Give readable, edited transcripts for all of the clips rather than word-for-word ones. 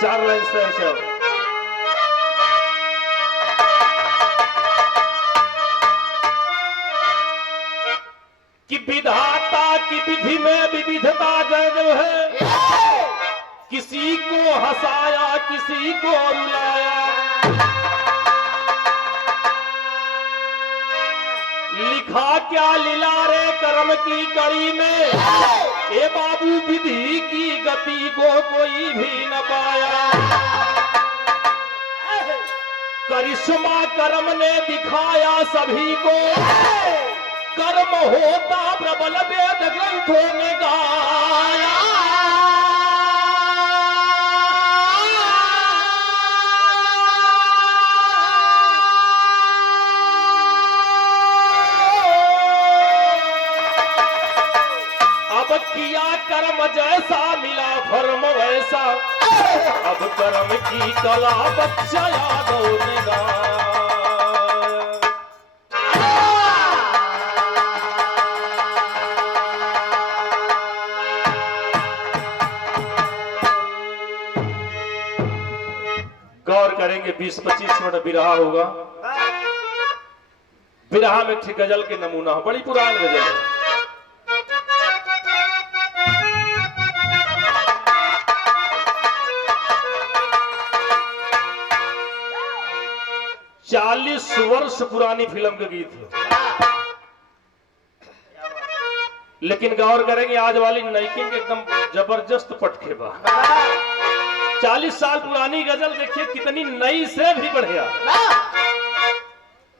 चार लाइन से ऐसे कि विधाता की विधि में विविधता जग है, किसी को हंसाया किसी को रुलाया, लिखा क्या लीला रे कर्म की कड़ी में, ए बाबू विधि की गति को कोई भी न पाया। करिश्मा कर्म ने दिखाया सभी को, कर्म होता प्रबल वेद ग्रंथों में गाया। अब किया कर्म जैसा मिला धर्म वैसा, अब कर्म की कला बच्चा यादव ने गाया। गौर करेंगे 20-25 मिनट बिरहा होगा। बिरहा में ठीक गजल के नमूना हो, बड़ी पुरानी गजल है। चालीस वर्ष पुरानी फिल्म का गीत है, लेकिन गौर करेंगे आज वाली नईकिन के एकदम जबरदस्त पटखेबा। 40 साल पुरानी गजल देखिए कितनी नई से भी बढ़िया।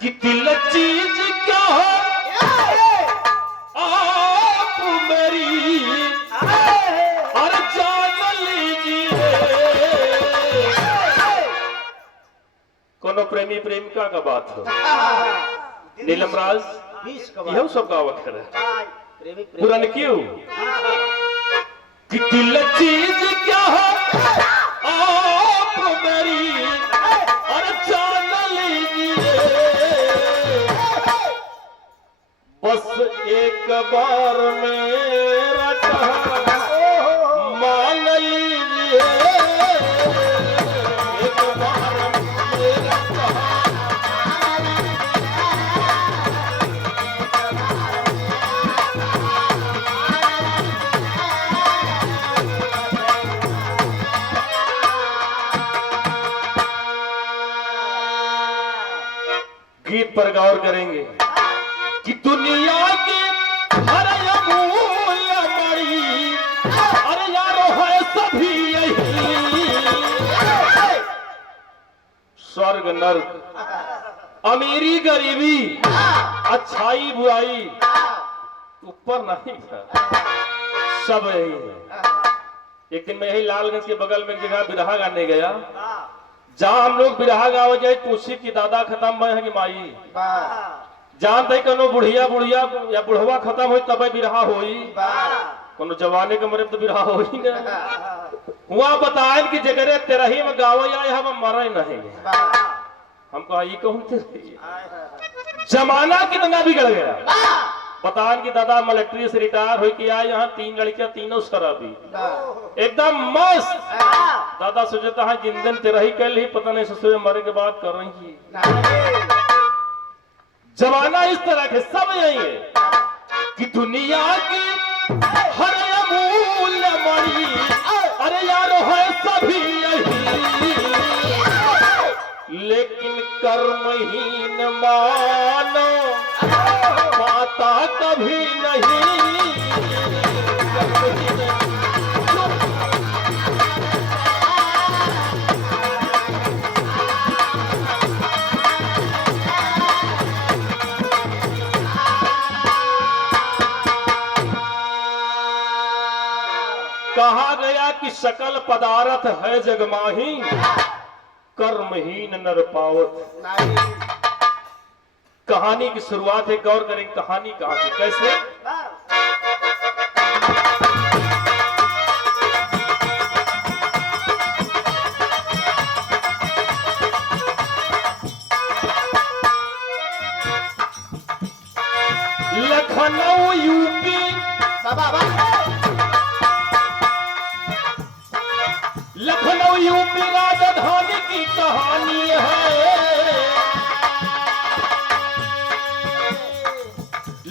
कि दिल चीज क्या है आप मेरी और जान लीजिए। कोनो प्रेमी प्रेमिका का बात हो, नीलम राज यह सब गावत करे पुरान क्यों। कि दिल चीज क्या है आप मेरी और जान लीजिए, बस एक बार मेरा कहना मान लीजिए। एक बार मेरा गीत पर गौर करेंगे कि दुनिया की हर अमूल्य मणि अरे यारो है सभी यही। स्वर्ग नर्क अमीरी गरीबी अच्छाई बुराई ऊपर नहीं था, सब यही है। एक दिन मैं यही लालगंज के बगल में एक जगह बिरहा गाने गया, जहां हम लोग बिरहा गावे जाए पूछी कि दादा खत्म भय है कि माई जानते कनो बुढ़िया बुढ़िया या बुढ़वा खत्म हो तब बिरहा होई, कोनो जवाने के मरे तो बिरहा होई ना। हुआ बताए कि जगरे तेरही में गावे आए हम मरे नहीं। हम कहा ये कहूं थे जमाना कितना बिगड़ गया। बतान कि दादा मिलिट्री से रिटायर हो कि आए यहाँ 3 लड़कियां तीनों शराबी एकदम मस्त। दादा सोचता है जिन दिन तेरही कल ही पता नहीं ससुर मरे के बाद कर रही। जमाना इस तरह के सब यही है कि दुनिया की हर अमूल्य मणि अरे यारो है सभी यही, लेकिन कर्महीन मानो पाता कभी नहीं। कहा गया कि सकल पदार्थ है जगमाही, कर्महीन नर पावत। कहानी की शुरुआत है, गौर करें कहानी कहां से कैसे। लखनऊ यूपी लखनऊ यूपी राजधानी की कहानी है,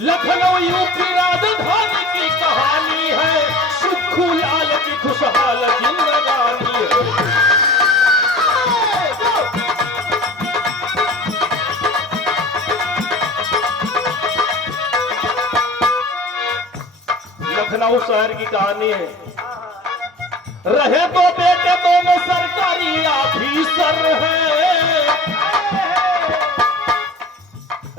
लखनऊ यूपी राजधानी की कहानी है, सुक्खू लाल की खुशहाल जिंदगानी है। लखनऊ शहर की कहानी है। रहे तो बेटे दोनों सरकारी ऑफिसर है,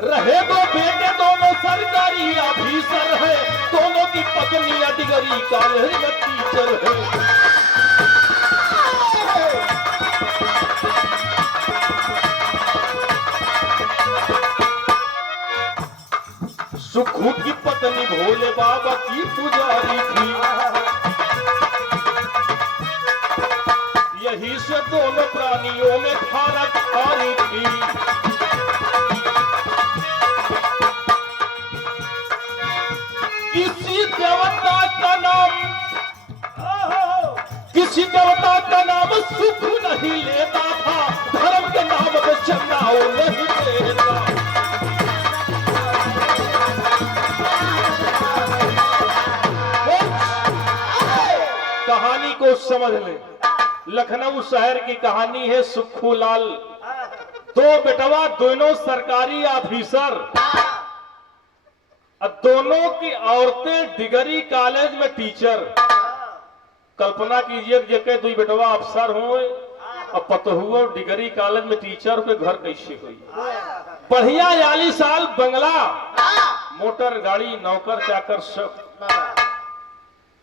रहे तो बेटे दोनों सरकारी ऑफिसर है, दोनों की पत्नियां डिग्री कॉलेज में टीचर है। सुक्खू की पत्नी भोले बाबा की पुजारी थी, यही से दोनों प्राणियों में फर्क आ रही थी। किसी देवता का नाम सुख नहीं लेता था, धर्म के नाम पे चंदा नहीं लेता। कहानी को समझ ले, लखनऊ शहर की कहानी है। सुक्खू लाल दो बेटवा, दोनों सरकारी ऑफिसर, दोनों की औरतें डिग्री कॉलेज में टीचर। कल्पना कीजिए जेके दुई बेटवा अफसर हो और पतहुआ डिग्री कॉलेज में टीचर के घर कैसे हुई। बढ़िया आलीशान बंगला, मोटर गाड़ी, नौकर चाकर सब,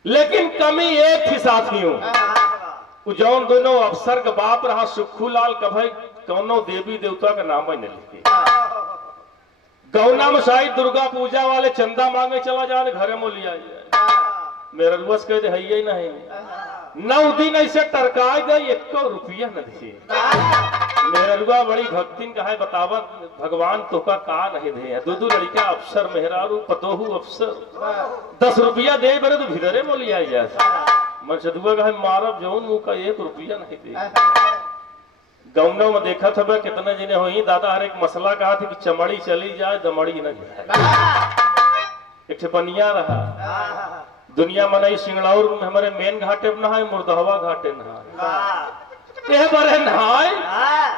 लेकिन कमी एक थी साथियों, जौन दोनों अफसर का बाप रहा सुक्खू लाल का भाई कौनो देवी देवता का नाम ही नहीं लिखे। गौना में शायद दुर्गा पूजा वाले चंदा मांगे चला जाए, घरे में लिया जाए, मेरा रुआस कहते है ही नहीं। 9 दिन ऐसे टरकाए गए, 1 रुपया न दिए। मेरा रुआ बड़ी भक्तिन कहा बतावत भगवान तो का नहीं दे। दो लड़का अफसर मेहरारू पतोहू अफसर 10 रुपया दे बरे तो भीतरे में लिया जाए। मैं सदुआ कहा मारब जौन मुंह का 1 रुपया नहीं दे। गौनों में देखा था कितने जने हुई दादा, हर एक मसला कहा था कि चमड़ी चली जाए दमड़ी न जाए। एक बनिया रहा दुनिया में नहीं, सिंगड़ौर में हमारे मेन घाटे में नहाए, मुर्दहवा घाटे नहाए, बड़े नहाए।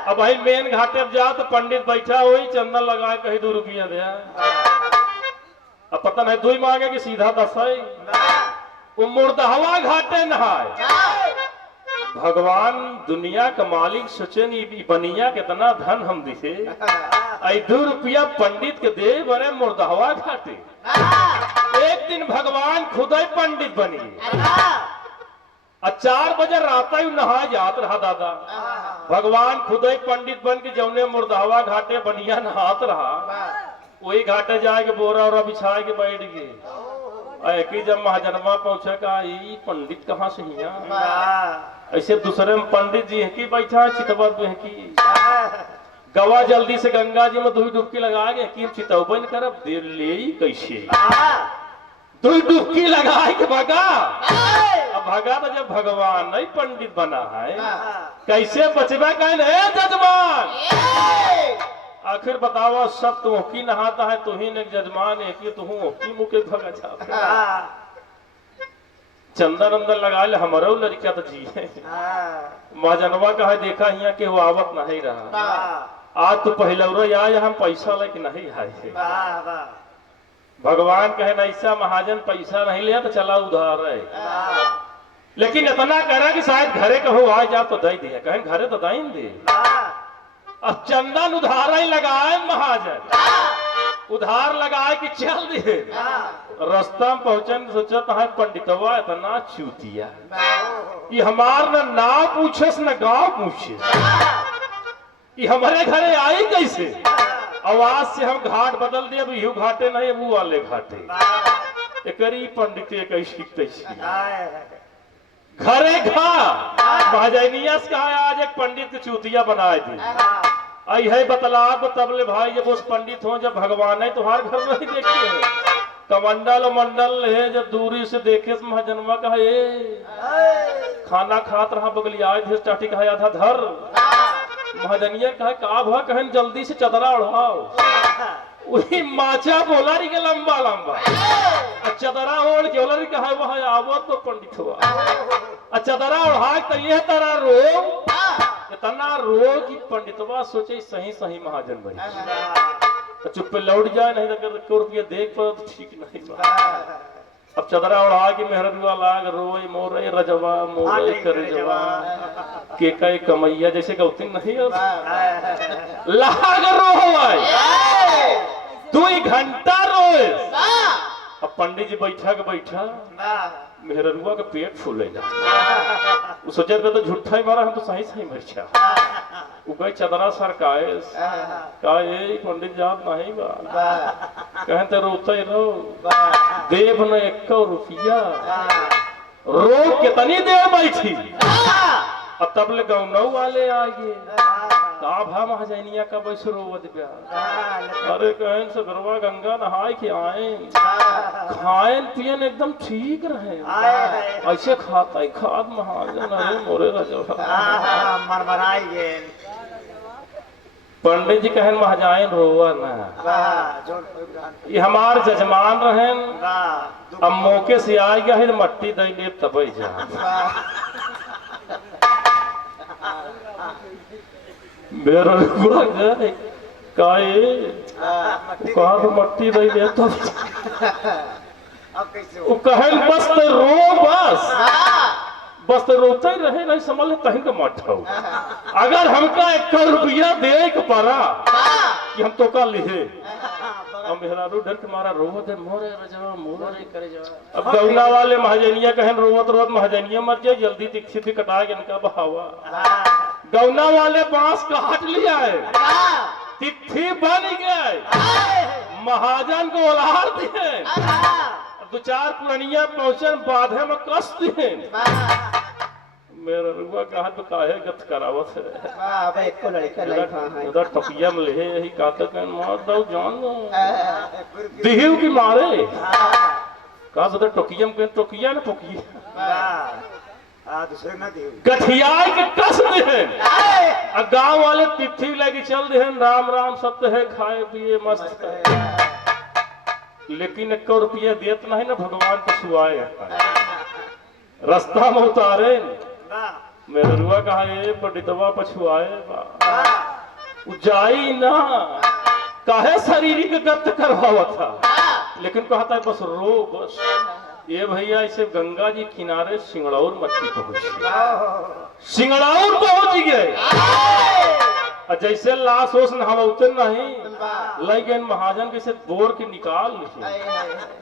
अब भाई मेन घाटे में जा तो पंडित बैठा हुई, चंदन लगाए कहीं 2 रुपया दे। अब पता नहीं 2 मांगे कि सीधा 10 है। वो मुर्दहवा घाटे नहाए। भगवान दुनिया का मालिक सोचे बनिया कितना धन हम दिसे, 2 रुपया पंडित के दे बड़े मुर्दहवा घाटे। एक दिन भगवान खुद ही पंडित बनी, 4 बजे रात ही नहा जात रहा दादा। भगवान खुद ही पंडित बन के जौने मुर्दहवा घाटे बनिया नहात रहा, वही घाटे जाके बोरा और बिछा के बैठ गए। एक जब महाजनमा पहुंचे का ये पंडित कहाँ से हिया, ऐसे दूसरे में पंडित जी है कि बैठा चितवा की गवा जल्दी से गंगा जी में 2 डुबकी लगा के कि चितवन करब देर ले कैसे 2 डुबकी लगाए के भगा। अब भगा तो जब भगवान नहीं पंडित बना है, कैसे बचबा कहे जजमान। आखिर बतावा सब तो की नहाता है, तू ही ने जजमान है कि तू की मुके भगा छाप चंदन अंदर लगा ले हमारो लड़का तो जी है। महाजनवा कहा देखा हिया के वो आवत नहीं रहा, आज तो पहले आए हम पैसा लेके नहीं आए। भगवान कहे न ऐसा महाजन पैसा नहीं लिया तो चला उधार है, लेकिन इतना करा कि शायद घरे कहो आ जा तो दे दिया, कहें घरे तो दाइन दे। अब चंदन उधार ही लगाए महाजन, उधार लगाए कि चल दिए। रास्ता में पहुंचन सोचत है पंडितवा इतना चूतिया, ये हमार न पूछे न गाँव पूछे, ये हमारे घरे आई कैसे। आवाज से हम घाट बदल दिए, अब यू घाटे नहीं वो वाले घाटे। एकरी पंडित कैसी घरे घा महाजनियस कहा आज एक पंडित चूतिया बनाए थे। आई है बतला तबले भाई जब उस पंडित हो, जब भगवान है तुम्हारे घर नहीं देखते हैं कमंडल मंडल है जो दूरी से देखे से महाजनवा कहा ये खाना खात रहा बगलिया थे चाटी कहा आधा धर महाजनिया कहा का भा कहन जल्दी से चदरा उड़ाओ वही माचा बोला रही के लंबा लंबा चदरा ओढ़ के बोला रही कहा वहां आवत तो पंडित हुआ चदरा उड़ा तो ये तरह रो इतना रो कि पंडितवा सोचे सही सही महाजन बनी चुप पे लौट जाए नहीं तो अगर रुपया देख पर तो ठीक नहीं अब चदरा उड़ा के मेहरबा लाग रोए मोरे रजवा मोरे करजवा के कई कमैया जैसे गौती नहीं लाग रो 2 घंटा रोए अब पंडित जी बैठा मेहररुआ का पेट फूले वो सोचे तो झूठा ही मारा हम तो सही सही मर वो कई चदरा सरकाए का ये पंडित जात नहीं बा कहते रोते रहो देव ने 1 रुपया रो कितनी देर बैठी अब तब ले गौनऊ वाले आ गए का भा महाजनिया का बैस रोवत प्यार अरे कहन से गरवा गंगा नहाए के आए खाएन पियन एकदम ठीक रहे ऐसे खाता ही खाद महाजन अरे मोरे रजवा पंडित जी कहन महाजायन रोवा ना ये हमार जजमान रहन अब मौके से आ गया है मट्टी दई ले तब जा मेरा कहा तो मट्टी दई ले तो कहन बस तो रो बस तो रोते ही रहे नहीं समझ ले तहीं का मठ हो अगर हमका 1 रुपया दे के पड़ा कि हम तो का लिहे अब मेहरारू डर के मारा रोवत है मोरे रजवा मोरे करे जा अब गौना वाले महाजनिया कहन रोवत महाजनिया मर जाए जल्दी तिक्षी थी कटा के इनका बहावा गौना वाले बांस काट लिया है तिथि बन गए महाजन को उलाड़ दिए 2-4 पुरनिया पहुंचन बाधे में कस दिए मेरा रुआ कहा तो काहे गत करावत है उधर टपिया में ले यही काते कन मार दो जान दिहिव की मारे कहा उधर टोकिया में टोकिया ना टोकिया गठिया के कस दे गांव वाले तिथि लेके चल दे राम राम सत्य है खाए पिए मस्त है लेकिन 1 रुपया देत नहीं ना भगवान को सुआए रास्ता में उतारे मेरे रुआ कहा ये पंडितवा पछुआए जाई ना काहे शारीरिक गत करवावा था लेकिन कहता है बस रो बस ये भैया इसे गंगा जी किनारे सिंगड़ौर मट्टी पहुंच सिंगड़ौर पहुंच गए जैसे लाश होश नहावते नहीं लेकिन महाजन के बोर के निकाल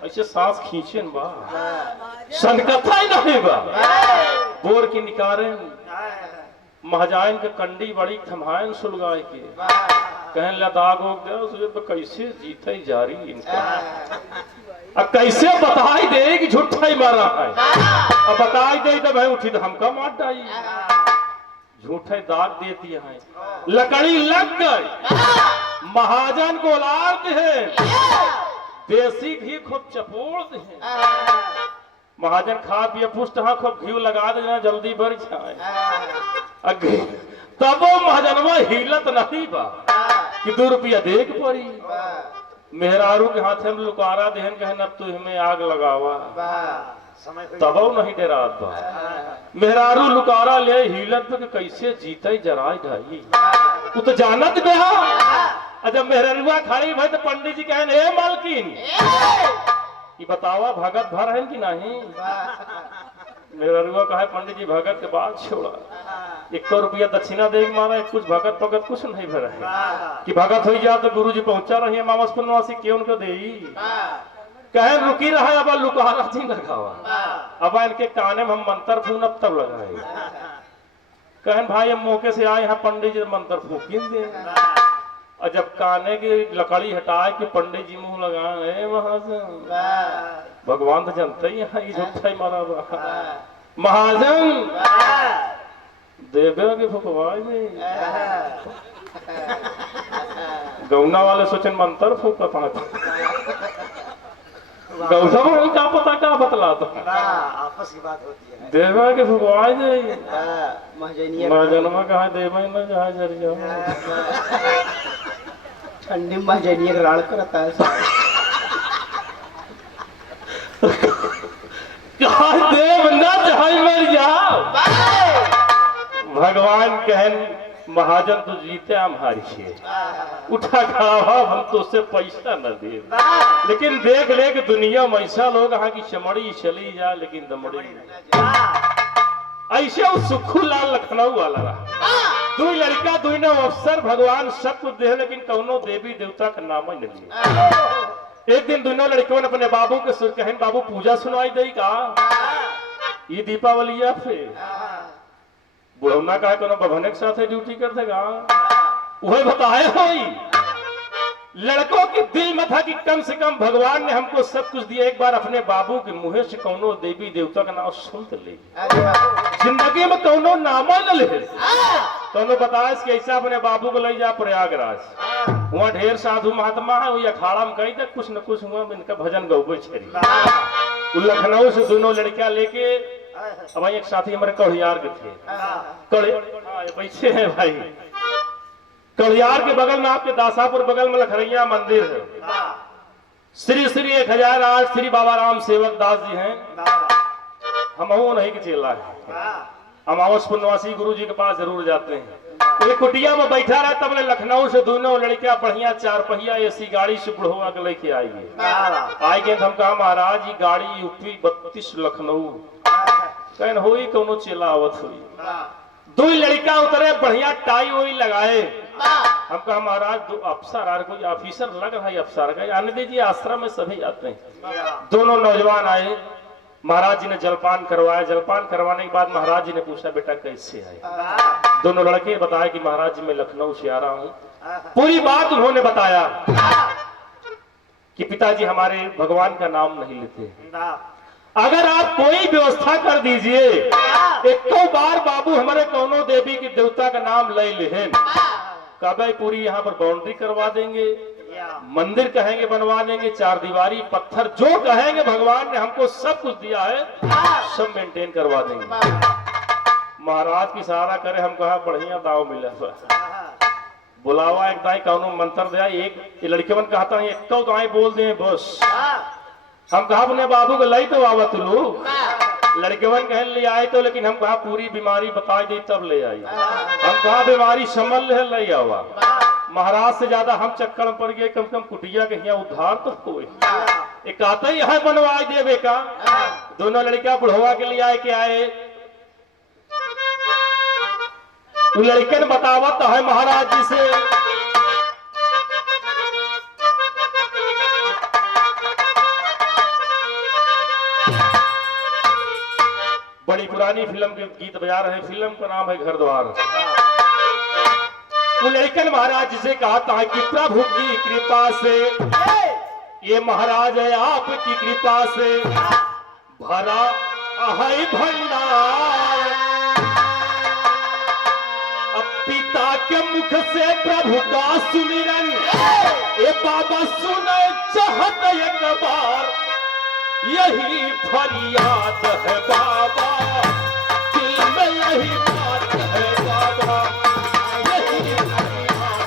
ऐसे सांस खींचे बा सनकथा ही नहीं बा बोर के निकाले महाजान के कंडी बड़ी थमायन सुलगाए के कहन लदाग हो गया उसे कैसे जीते जारी इनका अब कैसे बताई दे कि झूठा ही मारा है अब बताई दे तो भाई उठी तो हमका मार डाई झूठे दाग देती है लकड़ी लग गई महाजन को लाते हैं देसी घी खूब चपोड़ते हैं महाजन खा पिए पुष्ट हाँ खूब घी लगा देना जल्दी बढ़ जाए तब वो महाजनवा हिलत नहीं बा कि 2 रुपया देख पड़ी मेहरारू के हाथ में लुकारा देहन कहन अब तो हमें आग लगावा तब नहीं डरात बा मेहरारू लुकारा ले हिलत पे कैसे जीते जराई ढाई वो तो जानत बेहा जब मेहरारुआ खड़ी भाई तो पंडित जी कहन ए मालकिन ये बतावा भगत भर है कि नहीं मेहरारुआ कहा पंडित जी भगत के बाद छोड़ा 1 रुपया दक्षिणा दे मारा कुछ भगत पगत कुछ नहीं भरा है कि भगत हो जा तो गुरु जी पहुंचा रही है मामस पुनवासी क्यों उनको दे कहे रुकी रहा अब लुकारा जी लगावा अब इनके काने में हम मंत्र फून अब तब लगाए कहन भाई हम मौके से आए यहाँ पंडित जी मंत्र फूकिन दे और जब काने की लकड़ी हटाए कि पंडित जी मुंह लगाए वहां से भगवान तो जानते ही यहाँ झूठा ही मारा महाजन देवे के फुकवाए गौना वाले सोचन मंत्र फूक गौसा भाई का पता का बतला तो आपस की बात होती है। देवा के भगवान जाई महजनिया कहा देवा न जहां जर जाओ ठंडी महजनिया का राड़ करता है कहा देव न जहां मर जाओ। भगवान कहन महाजन तो जीते हमारी है, उठा खड़ा हो हम तो उससे पैसा न दे, लेकिन देख ले कि दुनिया में ऐसा लोग यहाँ की चमड़ी चली जा लेकिन दमड़ी ऐसे वो सुखू लाल लखनऊ वाला रहा। दो लड़का दो न अफसर भगवान सब कुछ दे लेकिन कौनो देवी देवता का नाम ही नहीं लिया। एक दिन दोनों लड़कों ने अपने बाबू के सुर कहन बाबू पूजा सुनाई दई का ये दीपावली या फिर बुढ़ौना का कोनो बभने के साथ ड्यूटी कर देगा वही बताए होई। लड़कों के दिल में था कि कम से कम भगवान ने हमको सब कुछ दिया, एक बार अपने बाबू के मुंह से कौनो देवी देवता का नाम सुन तो ले, जिंदगी में कौनो नाम न ले। कौनो बताए कि ऐसा अपने बाबू को ले जा प्रयागराज, वहाँ ढेर साधु महात्मा है, वही अखाड़ा में कही तक कुछ न कुछ हुआ इनका भजन गौबे छेरी। लखनऊ से दोनों लड़कियां लेके अब एक साथी हमारे कड़ियार के थे, पैसे है भाई कड़ियार के बगल में आपके दासापुर बगल में लखरैया मंदिर है। श्री श्री 1008 श्री बाबा राम सेवक दास जी हैं, हम नहीं के चेला है, अमावस पुण्यवासी गुरु जी के पास जरूर जाते हैं। एक कुटिया में बैठा रहा तब लखनऊ से दोनों लड़कियां बढ़िया 4 पहिया ऐसी गाड़ी से बुढ़वा के लेके आई गए। हम कहा महाराज ये गाड़ी यूपी 32 लखनऊ कहन हुई कोनो चेला आवत हुई। दो लड़का उतरे बढ़िया टाई वही लगाए। हम कहा महाराज दो अफसर आ कोई ऑफिसर लग रहा है, अफसर का आने दीजिए, आश्रम में सभी आते हैं। दोनों नौजवान आए, महाराज जी ने जलपान करवाया। जलपान करवाने के बाद महाराज जी ने पूछा बेटा कैसे आए। दोनों लड़के बताए कि महाराज जी मैं लखनऊ से आ रहा हूँ। पूरी बात उन्होंने बताया कि पिताजी हमारे भगवान का नाम नहीं लेते, अगर आप कोई व्यवस्था कर दीजिए एक बार बाबू हमारे कौनो देवी की देवता का नाम ले लें, कभी पूरी यहाँ पर बाउंड्री करवा देंगे, मंदिर कहेंगे बनवा देंगे, 4 दीवारी पत्थर जो कहेंगे भगवान ने हमको सब कुछ दिया है सब मेंटेन करवा देंगे। महाराज की सहारा करे, हम कहा बढ़िया दाव मिला, बुलावा एक दाई कौनो मंत्र दिया, एक लड़के मन कहता है एक दाई बोल दे बस। हम कहा अपने बाबू को लाई तो आवत लोग, लड़केवन कह ले आए तो, लेकिन हम कहा पूरी बीमारी बता दी तब ले आई। हम कहा बीमारी संभल है ले आवा। महाराज से ज्यादा हम चक्कर में पड़ गए, कम से कम कुटिया के यहाँ उद्धार तो हुए। एक आता ही यहाँ बनवाई देवे का। दोनों लड़का बुढ़वा के लिए आए के आए, वो लड़के ने बतावत है महाराज जी से बड़ी पुरानी फिल्म के गीत बजा रहे, फिल्म का नाम है घर द्वार। वो लड़कन महाराज जिसे कहा था कि प्रभु की कृपा से ये महाराज है आपकी कृपा से भरा है भंडार। अब पिता के मुख से प्रभु का सुमिरन ये बाबा सुने चाहत एक बार, यही फरियाद है बाबा, दिल में यही बात है बाबा, यही फरियाद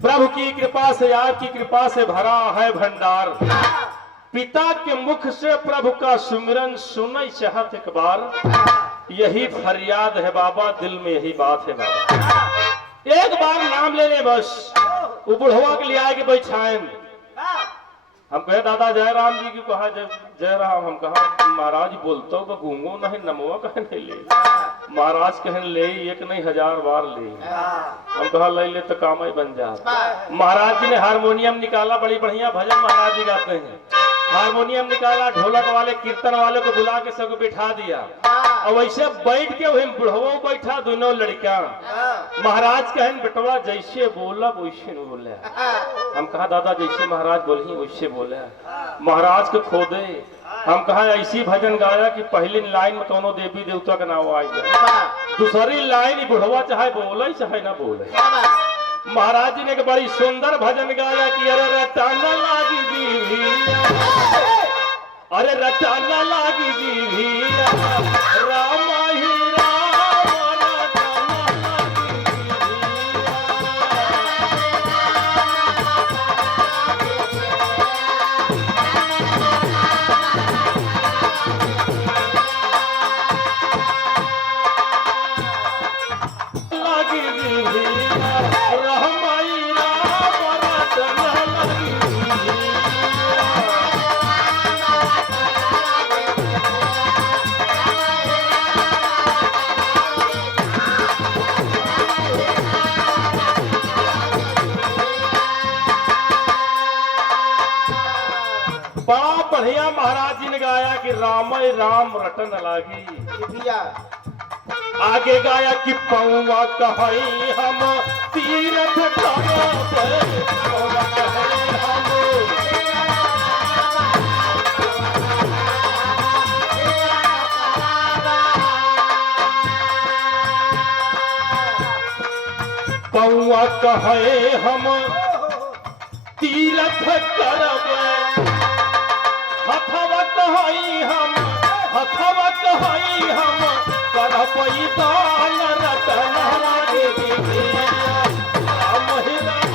प्रभु की कृपा से आपकी कृपा से भरा है भंडार। पिता के मुख से प्रभु का सुमिरन सुनई चाहत एक बार, यही फरियाद है बाबा, दिल में यही बात है बाबा। एक बार नाम ले ले बस। वो बुढ़वा के लिए आके बैठाएं। हम कहे दादा जय राम जी की कहा जय राम। हम कहा महाराज बोलता हो घूंगो नहीं नमवा कहे नहीं ले। महाराज कहे ले एक नहीं 1000 बार ले। हम कहा ले तो काम ही बन जा। महाराज जी ने हारमोनियम निकाला, बड़ी बढ़िया भजन महाराज जी गाते हैं। हारमोनियम निकाला, ढोलक वाले कीर्तन वाले को बुला के सबको बिठा दिया और वैसे बैठ के वही बुढ़वा बैठा दोनों लड़का महाराज कहन बेटवा जैसे बोला वैसे नहीं बोले। हम कहा दादा जैसे महाराज बोली वैसे बोले। महाराज को खोदे हम कहा ऐसी भजन गाया कि पहली लाइन में कोनो देवी देवता का नाम आ जाए, दूसरी लाइन बुढ़वा चाहे बोले चाहे ना बोले। महाराज जी ने एक बड़ी सुंदर भजन गाया कि अरे रटाना लागी जीभिया, अरे रटाना लागी जीभिया, राम ही राम रटाना लागी जीभिया, लागी जीभिया, राम ही राम रटाना लागी जीभिया। बड़ा बढ़िया महाराज जी ने गाया कि राम राम रटन लागी। जीभिया आगे गाया कि पौवा कहीं हम तीरथ करोगे, पौवा कहीं हम। पौवा कहे हम तीरथ करबे, हथवा कहीं हम, हथवा कहीं हम करबई दान रतन लागे जीभिया, राम ही राम।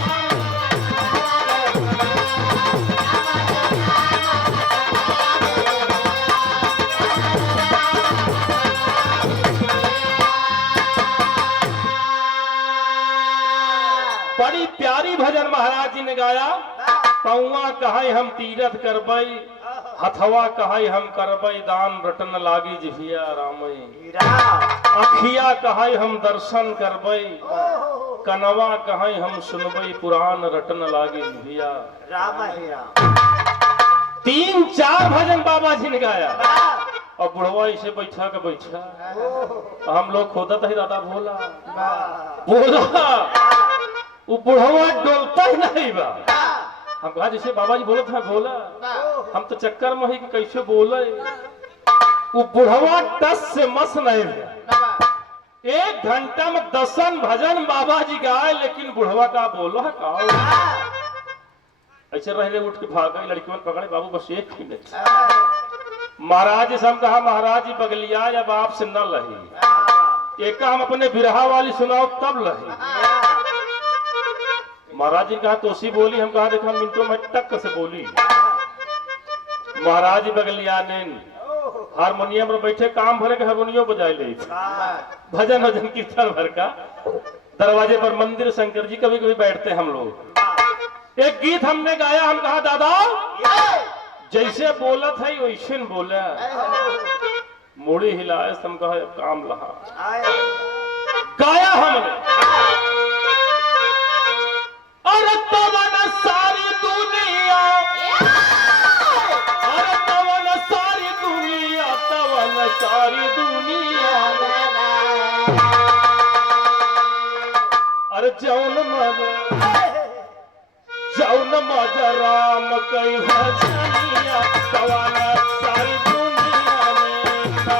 बड़ी प्यारी भजन महाराज जी ने गाया। पौवा कहे हम तीरथ करबई, हथवा कहे हम करबई दान रटन लागी जिभिया, रामई। अखिया कहे हम दर्शन करबई, कनवा कहे हम सुनबई पुराण रटन लागी जिभिया, राम ही राम। 3-4 भजन बाबा जी ने गाया। और बुढ़वा इसे बैठा के बैठा, हम लोग खोदत है दादा बोला बोला, वो बुढ़वा डोलता ही नहीं बा। हम कहा जैसे बाबा जी बोलत है बोला, हम तो चक्कर में ही कि कैसे बोले। वो बुढ़वा टस से मस नहीं है। 1 घंटा में 10 भजन बाबा जी गाए, लेकिन बुढ़वा का बोला का ऐसे रहे उठ के भाग गए। लड़कियों ने पकड़े बाबू बस 1 मिनट। महाराज से हम कहा महाराज जी बगलिया या बाप से न लही, एक हम अपने बिरहा वाली सुनाओ तब लही। महाराज जी कहा तोसी बोली, हम कहा देखा मिनटों में टक से बोली। महाराज जी बगलिया ने हारमोनियम में बैठे काम भरे के हारमोनियम बजाए ले भजन भजन कीर्तन भर का। दरवाजे पर मंदिर शंकर जी कभी कभी बैठते हम लोग। एक गीत हमने गाया, हम कहा दादा जैसे बोलत है वैसे बोले, मुड़ी हिलाए हम कहा काम लहा गाया हमने। अरे तवन सारी दुनिया, अरे तवन सारी दुनिया, तवन सारी दुनिया, अरे जौन मज राम कई भजनिया, तवन सारी दुनिया में था।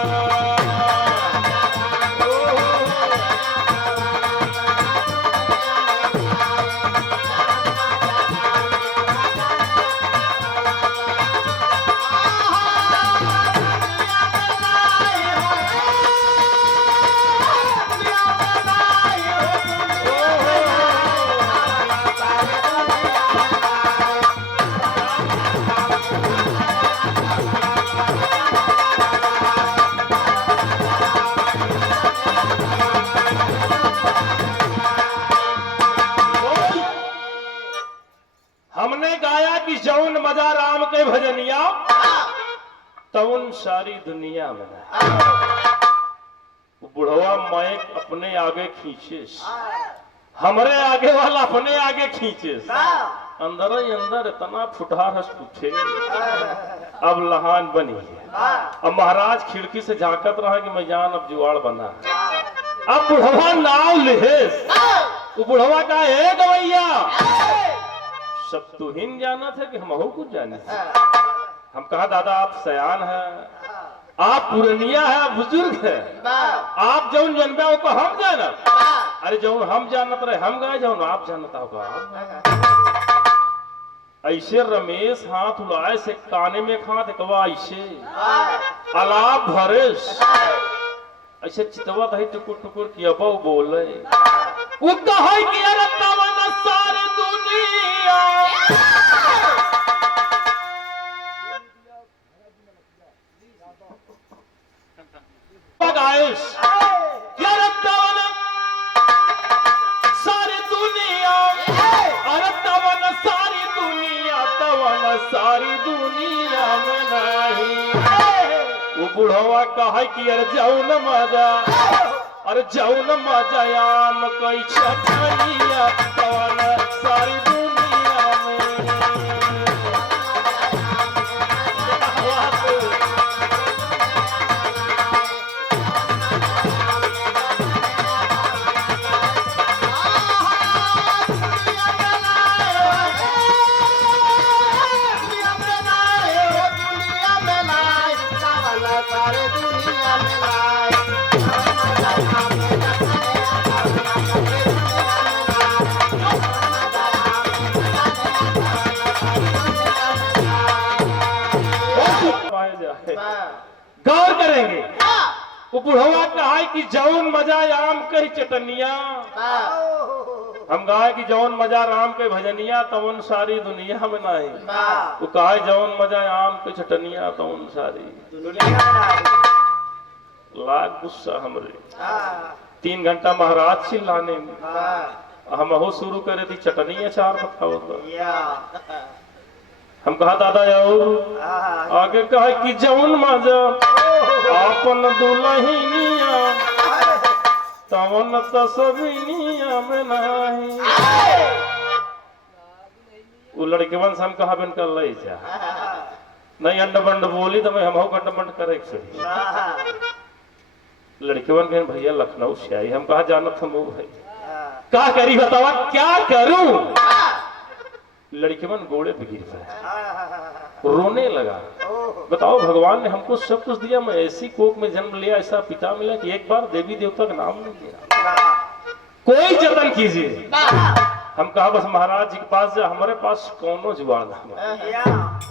हमने गाया कि जौन मजा राम के भजनिया, तउन सारी दुनिया में। बुढ़वा माइक अपने आगे खींचे, हमरे आगे वाला अपने आगे खींचे, अंदर ही अंदर इतना फुटहार हंस उठे, अब लहान बनी है। अब महाराज खिड़की से झांकत रहा कि मैं जान अब जुआड़ बना। अब बुढ़वा नाव ले, वो बुढ़वा का है गवैया, सब तू हिन जाना था कि हम कुछ जाने। हम कहा दादा आप सयान है, आप पुरनिया है, बुजुर्ग है, आप जौन जनबे को हम जाना। अरे जौन हम जानत रहे हम गए, जौन आप जानता होगा। ऐसे रमेश हाथ उड़ाए से काने में खात कवा ऐसे अलाप भरेश ऐसे चितवा दही टुकुर टुकुर किया बहु बोले वो कहा कि अरे तवन सारी दुनिया गाइस यार तवन सारी दुनिया अरे तवन सारी दुनिया तवन सारी दुनिया में नहीं। वो बुढ़वा कहा कि अरे जाऊ न मजा, अरे जाऊ न मजा आम कोई छठनिया तवन सारी दुनिया में। गौर करेंगे वो बुढ़वा कहा कि जौन मजा आम कही चटनिया, हम कहा कि जौन मजा राम के भजनिया तवन सारी दुनिया में नहीं। वो कहा जौन मजा आम के चटनिया तवन सारी लाख गुस्सा हमरे। 3 घंटा महाराज चिल्लाने में हम हो शुरू करे थी चटनी अचार बताओ तो। हम कहा दादा और आगे कहा कि जौन मजा आपन दुल्हनिया तवन तसबिनिया में नहीं। वो लड़के वन से हम कहा बिन कर ले जा नहीं अंड बंड बोली तो मैं हम गंड बंड करे लड़के वन कहें भैया लखनऊ से आई। हम कहा जानत हम भाई क्या करी बतावा क्या करूं। लड़के मन गोड़े पे गिर गए रोने लगा। बताओ भगवान ने हमको सब कुछ दिया, मैं ऐसी कोख में जन्म लिया, ऐसा पिता मिला कि एक बार देवी देवता का नाम नहीं लिया। कोई जतन कीजिए। हम कहा बस महाराज जी के पास जा, हमारे पास कौनो जुगाड़ नहीं।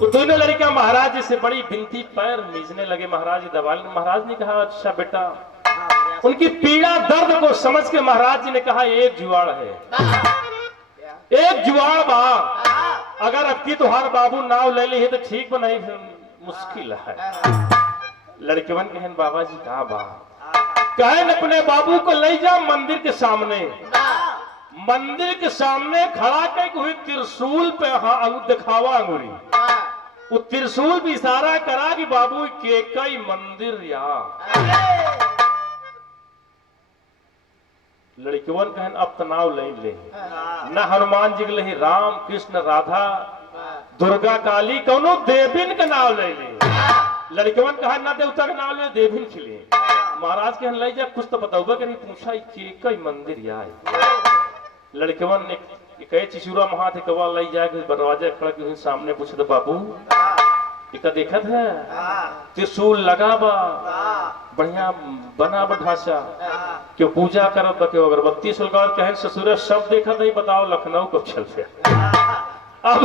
वो दोनों लड़कियां महाराज जी से बड़ी बिनती पैर मीजने लगे। महाराज जी दबा। महाराज ने कहा अच्छा बेटा, उनकी पीड़ा दर्द को समझ के महाराज जी ने कहा एक जुगाड़ है, एक जुगाड़ बा। अगर अब की तुहार बाबू नाव ले ली है तो ठीक बा, नहीं मुश्किल है। लड़के बन कहन बाबा जी कहा बा, कहन अपने बाबू को ले जा मंदिर के सामने, मंदिर के सामने खड़ा कर हुई त्रिशूल पे दिखावा अंगुरी। वो त्रिशूल भी इशारा करा कि बाबू के कई मंदिर या। लड़कियों कहन अब तनाव ले ले न हनुमान जी के लिए राम कृष्ण राधा दुर्गा काली कौनो देविन का नाम ले ले। लड़कियों कहा ना देवता का नाम ले देविन के लिए। महाराज कहन ले जा कुछ तो बताओगे कि नहीं पूछा कि कई मंदिर या। लड़कियों ने कहे चिचूरा महा थे कवा ले जाए दरवाजे खड़ा के सामने पूछे तो बाबू इका देखत है त्रिशूल लगा बा बढ़िया बना ढांचा क्यों पूजा करत बा क्यों अगरबत्ती सुलगा कहे ससुर सब देखा नहीं। बताओ लखनऊ कब चल पे। अब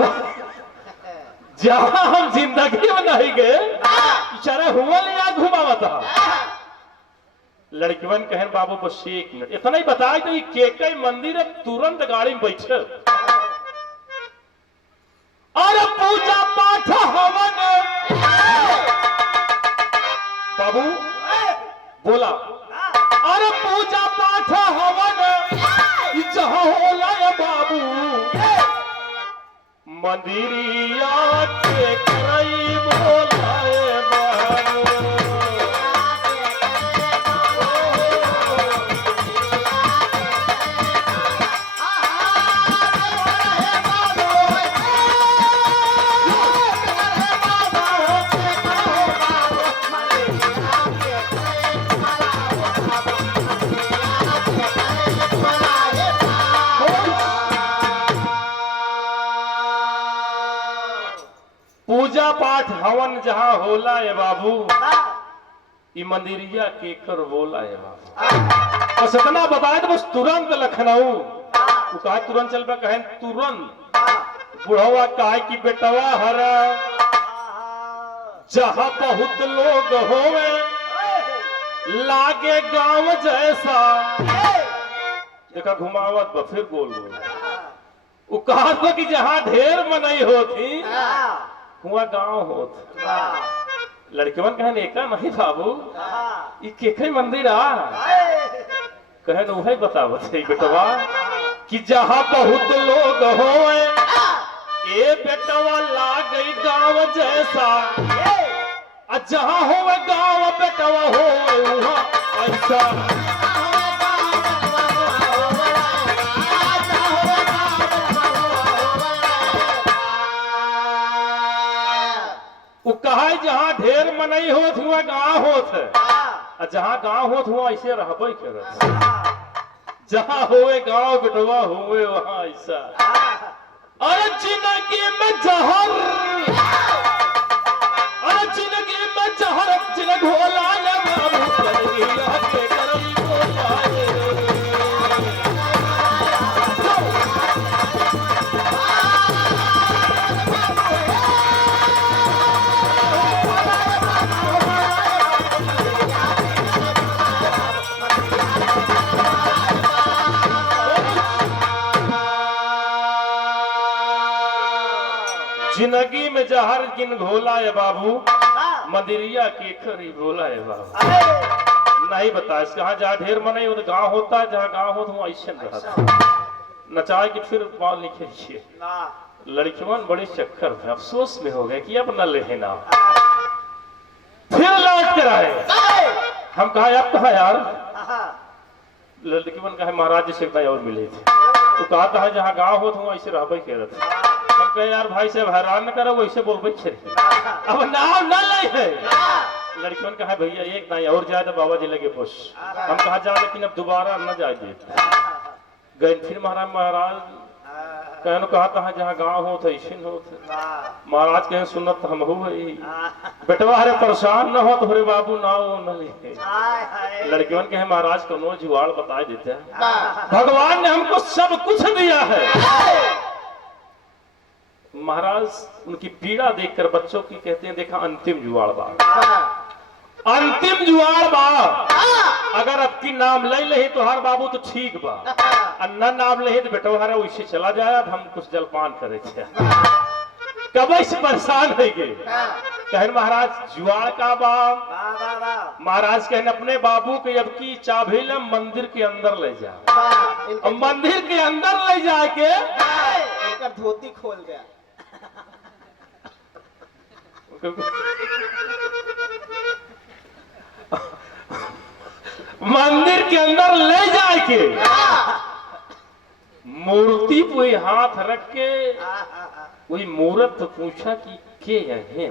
जहां हम जिंदगी में नहीं गए बेचारा हुआ या घुमावा था। लड़किवन कहन बाबू बस 1 मिनट इतना ही बताया तो ये के मंदिर है, तुरंत गाड़ी में बैठे और पूजा पाठ हवन। बाबू बोला अरे पूजा पाठ हवन जहां होला या बाबू मंदिरिया के करई बोलाए बाबू। आज हवन जहां होला है बाबू, ई मंदिरिया केकर बोला है बाबू। बस इतना बताए तो बस तुरंत लखनऊ तू कहा तुरंत चल पे कहे तुरंत बुढ़वा कहा कि बेटवा हरा जहां बहुत लोग होवे लागे गांव जैसा। देखा घुमावत बा फिर बोल वो कहा था कि जहां ढेर मनई होती हुआ गांव होत। लड़केवन कहे एका नहीं बाबू ई केके मंदिर आ कहे न वही बतावत है बेटवा कि जहां बहुत लोग होए ए बेटवा लागे गांव जैसा। जहां होवे गांव बेटवा होवे वहां ऐसा। वो कहा जहां ढेर मनई होत हुआ गांव होत है, जहां गांव होत हुआ ऐसे रहबे करे। जहां होवे गांव बेटवा होवे वहां ऐसा। अरे जिंदगी में जहर, अरे जिंदगी में जहर जिन घोला ले बाबू करिया के करम बोलाए। जिंदगी में जहर किन घोला है बाबू, मंदिरिया के खरी बोला है बाबू। नहीं बता कहा जहाँ ढेर मने हो तो गाँव होता है, जहाँ गाँव हो तो वहाँ ऐसे रहता नचाए कि फिर बाल नहीं खींचिए। लड़कियों बड़े चक्कर में अफसोस में हो गए कि अब न ले ना फिर लौट कर आए। हम कहा अब कहा यार, लड़कियों कहा महाराज जी से और मिले थे। तो कहा था जहाँ गाँव हो तो वहाँ ऐसे रहबे के रहते। हम कहे यार भाई से हैरान न करो वैसे बोलबे छे अब नाव न ले है। लड़कियों कहा भैया एक नहीं और जाए तो बाबा जी लगे पुश। हम कहा जा लेकिन अब दोबारा न जाए गए। फिर महाराज कहन कहा था जहाँ गाँव हो तो ऐसे हो। महाराज कहे सुनत हम हो बेटवा हरे परेशान न हो तो हरे बाबू ना हो न ले। लड़कियों कहे महाराज को नो जुआड़ बता देते हैं, भगवान ने हमको सब कुछ दिया है। महाराज उनकी पीड़ा देखकर बच्चों की कहते हैं देखा अंतिम जुआड़ बा, अंतिम जुआड़ बा। अगर आपकी नाम ले ले तो हर बाबू तो ठीक बा, न नाम ले तो बेटा हरा वैसे चला जाए। अब हम कुछ जलपान करे थे कब से परेशान हो गए। कहन महाराज जुआड़ का बा। महाराज कहन अपने बाबू के अब की चाबी ले मंदिर के अंदर ले जा। मंदिर के अंदर ले जाके धोती खोल गया। मंदिर के अंदर ले जाके मूर्ति पे हाथ रख के वही मूर्त पूछा कि के है।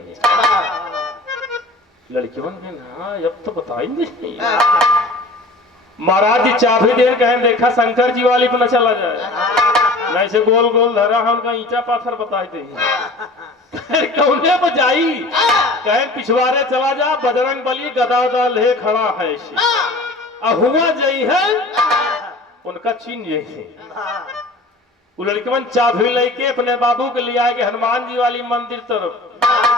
लड़कियों ने ना अब तो बताएंगे। महाराज जी चाबी देर कहें देखा शंकर जी वाली पे न चला जाए, नहीं से गोल गोल धरा है उनका ईंटा पाथर बताए थे। कौने पर जाई कहे पिछवाड़े चला जा, बजरंग बली गदा दल है खड़ा है। हुआ जई है उनका चिन्ह यही है। वो लड़कियों चाबी लेके अपने बाबू के लिए आए हनुमान जी वाली मंदिर तरफ।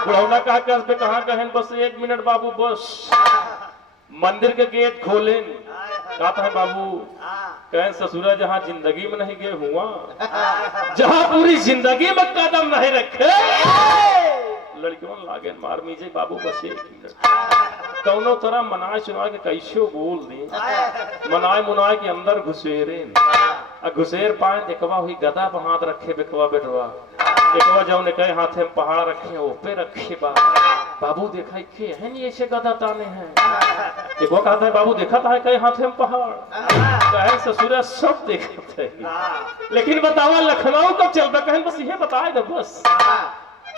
बुढ़ौना कहा कर पे कहा कहें बस 1 मिनट बाबू बस। मंदिर के गेट खोले कहता है बाबू कहें ससुरा जहाँ जिंदगी में नहीं गए हुआ, जहाँ पूरी जिंदगी में कदम नहीं रखे। लड़कियों लागे मार मीजे बाबू बस 1 मिनट कौनो तरह मनाए सुना के कैसे बोल दी। मनाए मुनाए के अंदर घुसेरे घुसेर पाए देखवा हुई गदा पर हाथ रखे बेकवा बेटवा। देखवा जाओ ने कहे हाथे में पहाड़ रखे ओपे रखे बाबू देखा के है नहीं ऐसे गदा ताने हैं। देखो कहता है बाबू देखा था कहे हाथे में पहाड़ कहे ससुरा सब देखते हैं। लेकिन बतावा लखनऊ कब चलता कहें बस ये बताए दो बस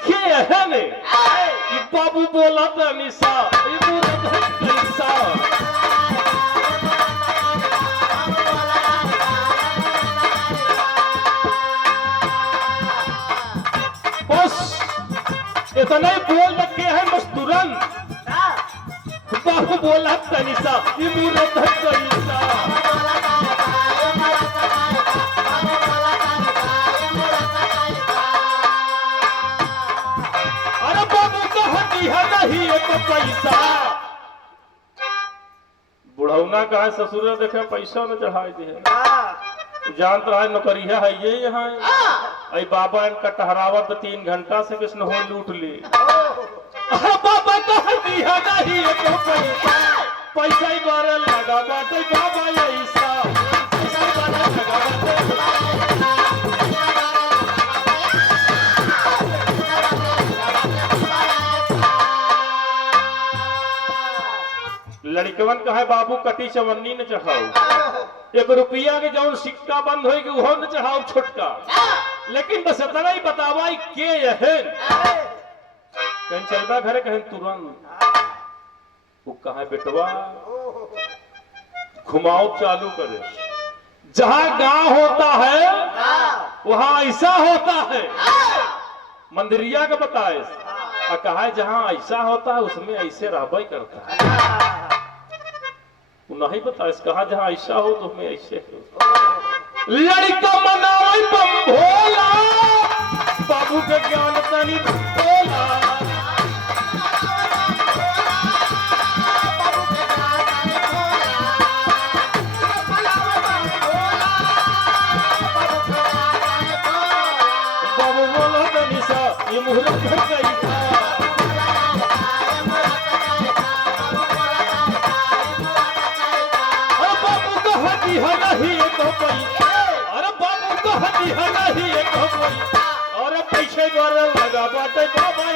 के है ने कि बाबू बोला था निशा ये बोला था निशा। बस ये उतने बोल रखे है मस्तूरन बाबू बोला तनिसा ये मूरत कैसा अरे बाबू कहा दिया नहीं एक पैसा बुढ़ौना का है ससुर ने देखा पैसा न चढ़ाई दिए जानत रहा नौकरिया है ये यहाँ आई बाबा इनका टहरावत 3 घंटा से किसने हो लूट ली बाबा कहा दिया नहीं एक पैसा ही बारे लगा बाटे बाबा ऐसा पैसा ही बारे लगा बाटे लड़कवन कहे बाबू कटी चवन्नी न चढ़ाओ 1 रुपया के जौन सिक्का बंद होगी वो न चढ़ाओ छोटका लेकिन बस इतना ही बतावा के यहन कहीं चलता घर कहीं तुरंत वो कहा बेटवा घुमाओ चालू करे जहां गांव होता है वहां ऐसा होता है मंदिरिया का बताए और कहा जहां ऐसा होता है उसमें ऐसे रहबा करता है नहीं बता इस कहा जहां ऐसा हो तो मैं ऐसे हो लड़का मनावे बम भोला बाबू के ज्ञान तनी भोला बाबू बोला तनी सा ये मुहूर्त घर गई अरे बाबू को हदी नहीं एक और पैसे द्वारा लगा बाटे बाबा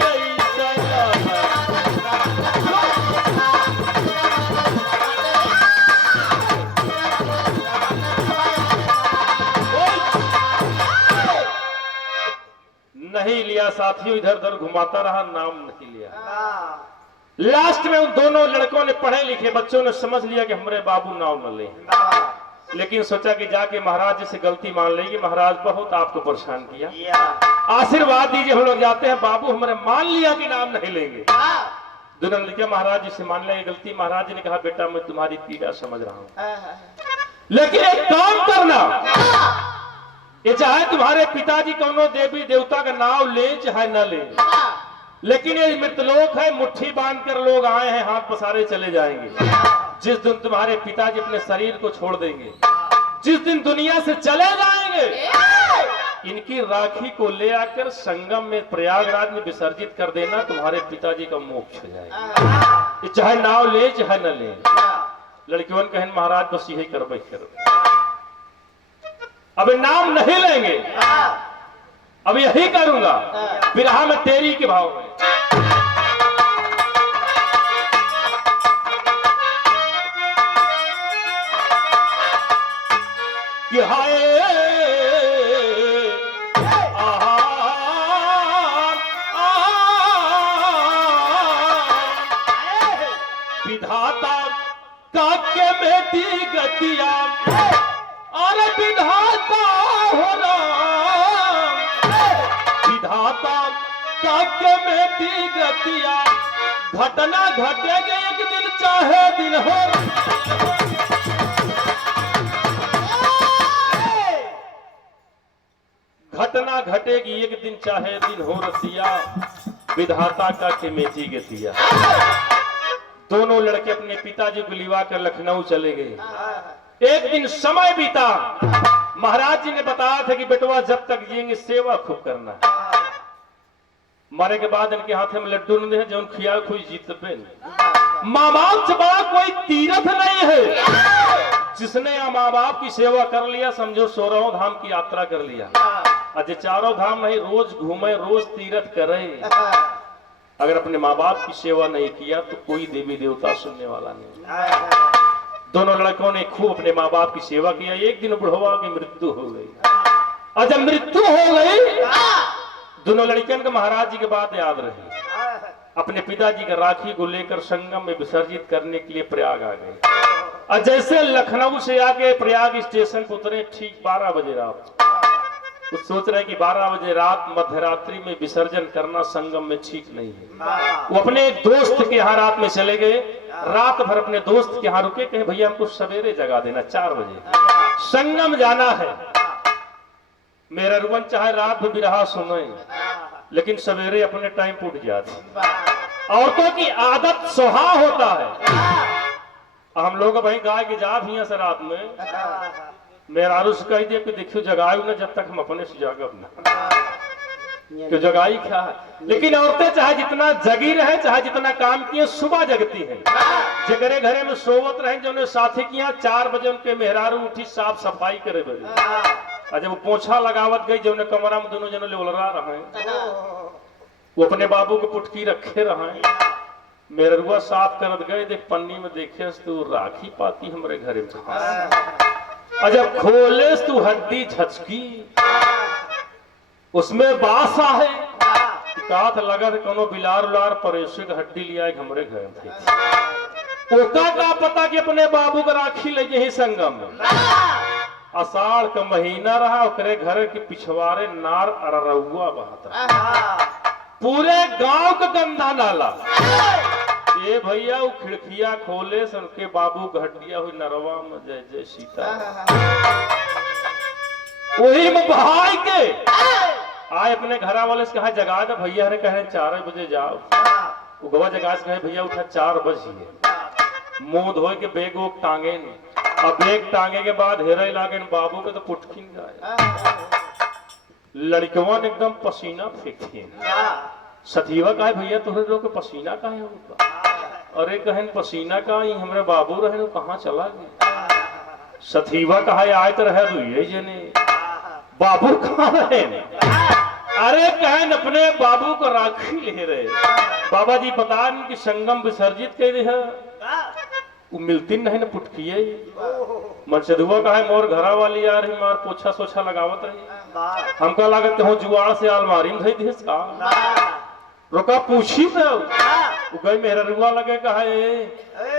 नहीं लिया साथियों इधर उधर घुमाता रहा नाम नहीं लिया लास्ट में उन दोनों लड़कों ने पढ़े लिखे बच्चों ने समझ लिया कि हमारे बाबू नाम न ले लेकिन सोचा कि जाके महाराज जी से गलती मान लेगी महाराज बहुत आपको परेशान किया आशीर्वाद दीजिए हम लोग जाते हैं बाबू हमारे मान लिया कि नाम नहीं लेंगे दोनों लड़के महाराज जी से मान लेंगे गलती महाराज जी ने कहा बेटा मैं तुम्हारी पीड़ा समझ रहा हूं लेकिन एक काम करना ये चाहे तुम्हारे पिताजी कौनो देवी देवता का नाम ले चाहे न ले लेकिन ये मृतलोक है मुट्ठी बांध कर लोग आए हैं हाथ पसारे चले जाएंगे जिस दिन तुम्हारे पिताजी अपने शरीर को छोड़ देंगे जिस दिन दुनिया से चले जाएंगे इनकी राखी को ले आकर संगम में प्रयागराज में विसर्जित कर देना तुम्हारे पिताजी का मोक्ष हो जाएगा चाहे नाव ले चाहे न ले लड़कियों कहन महाराज बस यही कर अब नाम नहीं लेंगे अब यही करूंगा विरहा में तेरी के भाव में कि हाय विधाता काके बेटी गतिया और विधाता होना विधाता काके बेटी गतिया घटना घटेगी एक दिन चाहे दिन हो घटना घटेगी एक दिन चाहे दिन हो रसिया विधाता का के मेची गतिया दोनों लड़के अपने पिताजी को लिवा कर लखनऊ चले गए एक दिन समय बीता महाराज जी ने बताया था कि बेटवा जब तक जिएंगे सेवा खूब करना मरे के बाद इनके हाथ में लड्डू नहीं है जो खिया कोई जीतबे माँ बाप से बड़ा कोई तीर्थ नहीं है जिसने माँ बाप की सेवा कर लिया समझो 16 धाम की यात्रा कर लिया अजय 4 धाम नहीं रोज घूमे रोज तीर्थ करे अगर अपने माँ बाप की सेवा नहीं किया तो कोई देवी देवता सुनने वाला नहीं दोनों लड़कों ने खूब अपने माँ बाप की सेवा किया एक दिन बुढ़वा की मृत्यु हो गई और जब मृत्यु हो गई दोनों लड़कियों को महाराज जी की बात याद रही अपने पिताजी का राखी को लेकर संगम में विसर्जित करने के लिए प्रयाग आ गए और जैसे लखनऊ से आके प्रयाग स्टेशन पर उतरे ठीक 12 बजे रात वो सोच रहे कि 12 बजे रात मध्यरात्रि में विसर्जन करना संगम में ठीक नहीं है। वो अपने दोस्त के यहाँ रात में चले गए, रात भर अपने दोस्त के यहाँ रुके, कहे भैया हमको सवेरे जगा देना 4 बजे संगम जाना है। मेरा रुवन चाहे रात में बिरहा सुने लेकिन सवेरे अपने टाइम पे उठ जाती। औरतों की आदत स्वभाव होता है। हम लोग भाई गाय की जा भी से रात में मेरा आरुष कह दिया कि देखियो जगायु ना जब तक हम अपने से जागब ना, कि जगाई क्या है। लेकिन औरतें चाहे जितना जगी रहे, चाहे जितना काम किए, सुबह जगती हैं। जगरे घरे में सोवत रहे जो ने साथी किया 4 बजे उनके मेहरारू उठी साफ सफाई करे बजे, और जब पोछा लगावत गई जो ने कमरा में दोनों जने उलरा रहे, वो अपने बाबू को पुटकी रखे रहे, मेहरुआ साफ करत गए, देख पन्नी में देखे तो राखी पाती हमारे घरे में, और जब खोले तू हड्डी झचकी उसमें बासा है, काथ लगा कोनो बिलार उलार परेशे का हड्डी लिया हमरे घर थे। ओका का पता कि अपने बाबू का राखी ले यही संगम में। आषाढ़ का महीना रहा, ओकरे घर के पिछवाड़े नार अररुआ बहता, पूरे गांव का गंदा नाला। ये भैया वो खिड़किया खोले से उनके बाबू घटिया हुई नरवा में जय जय सीता, वही में बहाई के आए अपने घरा वाले से कहा जगा दे भैया, अरे कहे 4 बजे जाओ। वो गवा जगा से कहे भैया उठा 4 बजे, मुंह धोए के बेग वो टांगे न, अब बेग टांगे के बाद हेरे लागे बाबू के तो पुटकिन जाए, लड़कवन एकदम पसीना फेंके। सतीवा कहे भैया तुहरे लोग पसीना काहे होता, अरे कहन पसीना का ही हमरे बाबू रहे कहाँ चला गया। सतीवा कहा आए तो रहे दो ये जने, बाबू कहाँ रहे ने? अरे कहन अपने बाबू को राखी ले रहे। बाबा जी बता कि संगम विसर्जित कर रहे, वो मिलती नहीं न पुटकिए। मनसदुआ कहा मोर घरा वाली आ रही, मार पोछा सोछा लगावत रही, हमका लागत कहूँ जुआड़ से अलमारी में धई दिस का रोका पूछी तो गई मेरा रुआ लगे कहा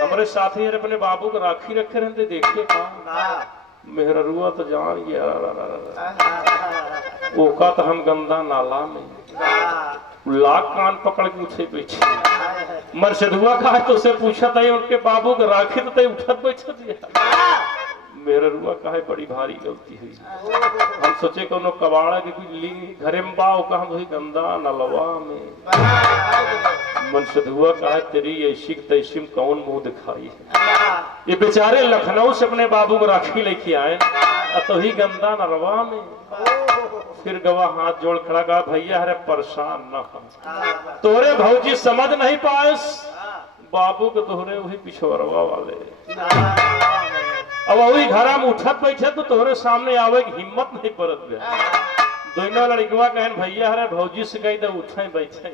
हमारे साथी अपने बाबू को राखी रखे रहते देखे कहा मेरा रुआ तो जान गया। ओका तो हम गंदा नाला में लाख कान पकड़ के उठे बैठे। मरसदुआ कहा तो उसे पूछा था उनके बाबू को राखी तो उठत बैठत दिया। मेरा रुआ कहा बड़ी भारी गलती हुई, हम सोचे कोनो कबाड़ा की कोई ली घरे में बाओ कहा वही गंदा नलवा में। मनसदुआ कहा तेरी ऐसी तैसी कौन मुंह दिखाई है। ये बेचारे लखनऊ से अपने बाबू को राखी लेके आए तो ही गंदा नलवा में। फिर गवा हाथ जोड़ खड़ा कहा भैया अरे परेशान न हो, तोरे भौजी समझ नहीं पास बाबू के दोहरे वही पिछोरवा वाले। अब वही घरा में उठत बैठे तो तोहरे सामने आवे की हिम्मत नहीं पड़त गया। दोनों लड़कवा कहन भैया अरे भौजी से गई तो उठे बैठे,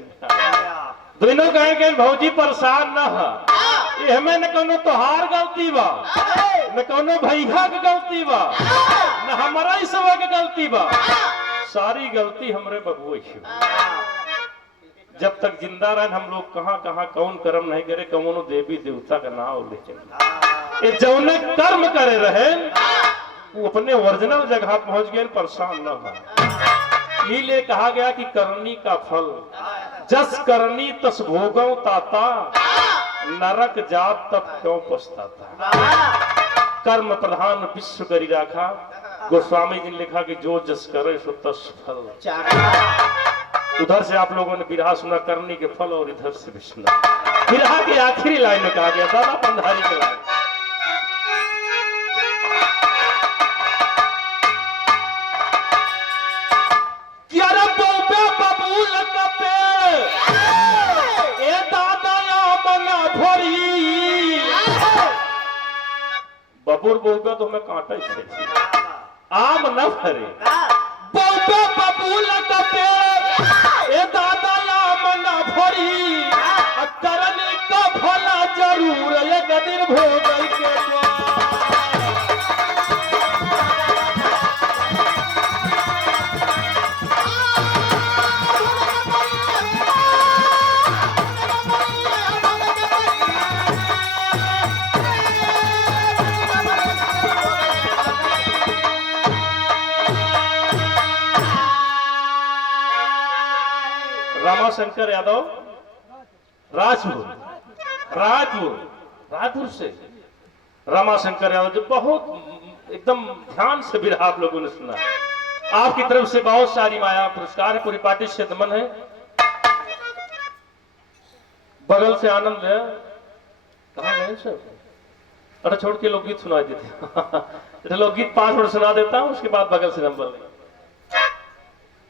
दोनों कहे भौजी परेशान न है, ये हमें न कोनो तोहार गलती बा न कोनो भैया के गलती बा न हमारा ही सब के गलती बा, सारी गलती हमरे बबुआ की। जब तक जिंदा रहन हम लोग कहाँ कहाँ कौन कर्म नहीं करे, कौनो देवी देवता का नाम लेके ये जौने कर्म करे रहे वो अपने ओरिजिनल जगह पहुंच गए, परेशान न हो। ये कहा गया कि करनी का फल जस करनी तस भोगों ताता, नरक जात तब क्यों पछताता। कर्म प्रधान विश्व करी राखा, गोस्वामी जी ने लिखा कि जो जस करे सो तस फल। उधर से आप लोगों ने बिरहा सुना करनी के फल, और इधर से भी सुना बिरहा की आखिरी लाइन में कहा गया दादा पंधारी के लाइन, बबूर बहुबे तो हमें कांटा ही आम न भरे बहुबे बबूल का पेड़ ए दादा आम न भरी, करनी का भला जरूर एक दिन भोग के रमाशंकर यादव राजपुर से रमाशंकर यादव, जो बहुत एकदम ध्यान से बिरहा आप लोगों ने सुना। आपकी तरफ से बहुत सारी माया पुरस्कार है, पूरी पार्टी से दमन है। बगल से आनंद है, कहाँ गए सर? अरे छोड़ के लोकगीत सुनाई देते। लोकगीत 5 मिनट सुना देता हूँ, उसके बाद बगल से नंबर